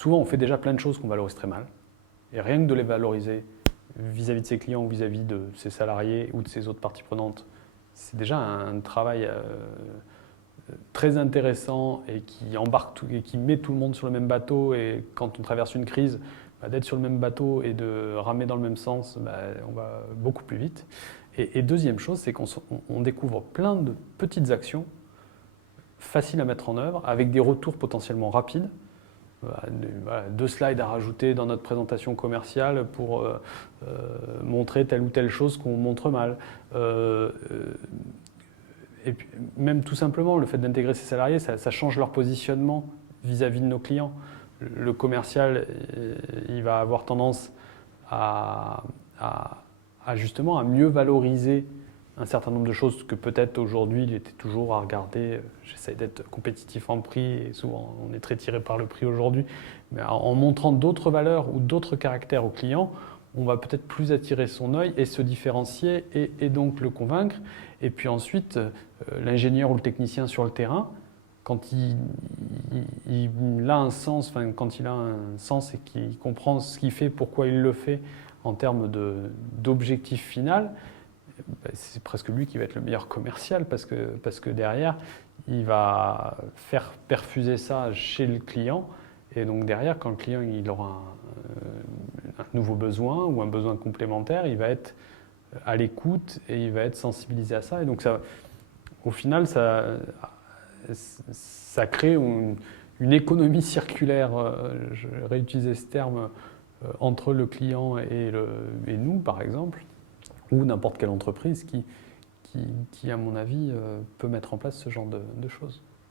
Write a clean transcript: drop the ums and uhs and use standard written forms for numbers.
souvent on fait déjà plein de choses qu'on valorise très mal. Et rien que de les valoriser vis-à-vis de ses clients ou vis-à-vis de ses salariés ou de ses autres parties prenantes, c'est déjà un travail très intéressant et qui embarque et qui met tout le monde sur le même bateau. Et quand on traverse une crise, d'être sur le même bateau et de ramer dans le même sens, on va beaucoup plus vite. Et deuxième chose, c'est qu'on découvre plein de petites actions faciles à mettre en œuvre avec des retours potentiellement rapides. Voilà, 2 slides à rajouter dans notre présentation commerciale pour montrer telle ou telle chose qu'on montre mal. Et puis, même tout simplement, le fait d'intégrer ces salariés, ça change leur positionnement vis-à-vis de nos clients. Le commercial, il va avoir tendance à, justement à mieux valoriser un certain nombre de choses que peut-être aujourd'hui il était toujours à regarder. J'essaie d'être compétitif en prix et souvent on est très tiré par le prix aujourd'hui. Mais en montrant d'autres valeurs ou d'autres caractères au client, on va peut-être plus attirer son œil et se différencier et donc le convaincre. Et puis ensuite, l'ingénieur ou le technicien sur le terrain, quand il a un sens, enfin, quand il a un sens et qu'il comprend ce qu'il fait, pourquoi il le fait en termes d'objectif final, c'est presque lui qui va être le meilleur commercial parce que derrière, il va faire perfuser ça chez le client. Et donc derrière, quand le client il aura un nouveau besoin ou un besoin complémentaire, il va être à l'écoute et il va être sensibilisé à ça. Et donc ça, au final, ça crée une économie circulaire, je réutilisais ce terme, entre le client et nous, par exemple, ou n'importe quelle entreprise qui à mon avis, peut mettre en place ce genre de choses.